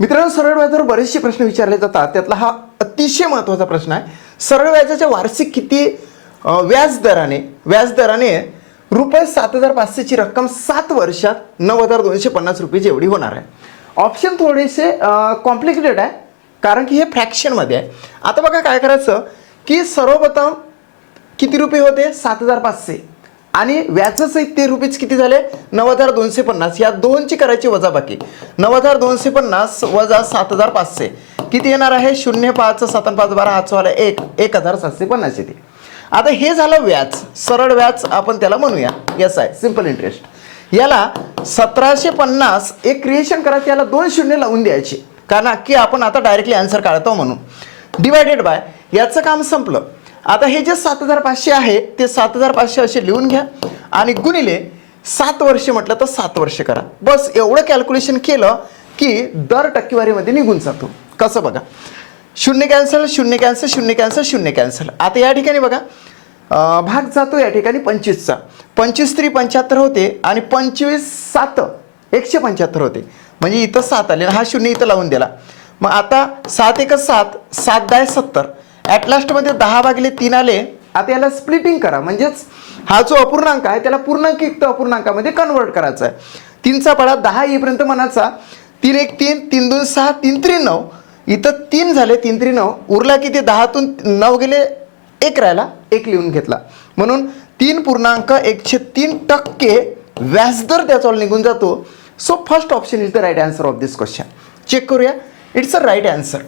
मित्रांनो सरळ व्याजावर बरेचसे प्रश्न विचारले जातात. त्यातला हा अतिशय महत्त्वाचा प्रश्न आहे. सरळ व्याजाच्या वार्षिक किती व्याज दराने व्याज दराने रुपये सात हजार पाचशेची रक्कम सात वर्षात नऊ हजार दोनशे पन्नास रुपये एवढी होणार आहे. ऑप्शन थोडेसे कॉम्प्लिकेटेड आहे. कारण की हे फ्रॅक्शनमध्ये आहे. आता बघा काय करायचं की सर्वप्रथम किती रुपये होते? सात हजार पाचशे. आणि व्याजच ते रुपीज किती झाले? नऊ हजार दोनशे पन्नास. या दोनची करायची वजाबाकी. नऊ हजार दोनशे पन्नास वजा सात हजार पाचशे. किती येणार आहे? शून्य पाच सात पाच बारा हात वाला एक. एक हजार सातशे पन्नास येते. आता हे झालं व्याज. सरळ व्याज आपण त्याला म्हणूया. यस आहे सिंपल इंटरेस्ट याला सतराशे पन्नास एक क्रिएशन करायचं याला दोन शून्य लावून द्यायचे. कारण की आपण आता डायरेक्टली आन्सर काढतो म्हणून. डिवायडेड बाय याचं काम संपलं. आता हे जे सात हजार पाचशे आहे ते सात हजार पाचशे असे लिहून घ्या. आणि गुणिले सात वर्ष म्हटलं तर सात वर्ष करा. बस एवढं कॅल्क्युलेशन केलं की दर टक्केवारीमध्ये निघून जातो. कसं बघा? शून्य कॅन्सल शून्य कॅन्सल शून्य कॅन्सल शून्य कॅन्सल आता या ठिकाणी बघा. भाग जातो या ठिकाणी पंचवीसचा. पंचवीस तरी पंच्याहत्तर होते आणि पंचवीस सात एकशे पंच्याहत्तर होते. म्हणजे इथं सात आले. हा शून्य इथं लावून दिला. मग आता सात एकच सात सात दहा सत्तर. ॲट लास्टमध्ये दहा भागिले तीन आले. आता याला स्प्लिटिंग करा. म्हणजेच हा जो अपूर्णांक आहे त्याला पूर्णांकयुक्त अपूर्णांकामध्ये कन्वर्ट करायचा आहे. तीनचा पडा दहा येईपर्यंत म्हणायचा तीन एक तीन तीन दोन सहा तीन त्रि नऊ. इथं तीन झाले तीन त्रि नऊ. उरला किती? दहातून नऊ गेले एक राहिला एक लिहून घेतला. म्हणून तीन पूर्णांक एकशे तीन टक्के व्याजदर त्याच्यावर निघून जातो. So first option is the right answer of this question check करूया. इट्स अ राईट आन्सर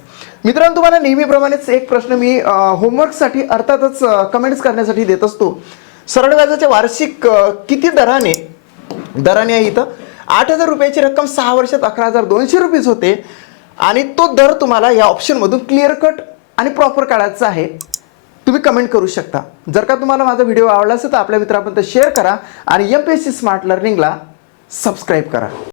मित्रांनो तुम्हाला नेहमीप्रमाणेच एक प्रश्न मी होमवर्कसाठी अर्थातच कमेंट्स करण्यासाठी देत असतो. सरळ व्याजाच्या वार्षिक किती दराने दराने आहे इथं? आठ हजार रुपयाची रक्कम सहा वर्षात अकरा हजार दोनशे रुपीज होते. आणि तो दर तुम्हाला या ऑप्शनमधून क्लिअर कट आणि प्रॉपर काढायचा आहे. तुम्ही कमेंट करू शकता. जर का तुम्हाला माझा व्हिडिओ आवडला असेल तर आपल्या मित्रापर्यंत शेअर करा आणि M P S C smart लर्निंगला subscribe करा.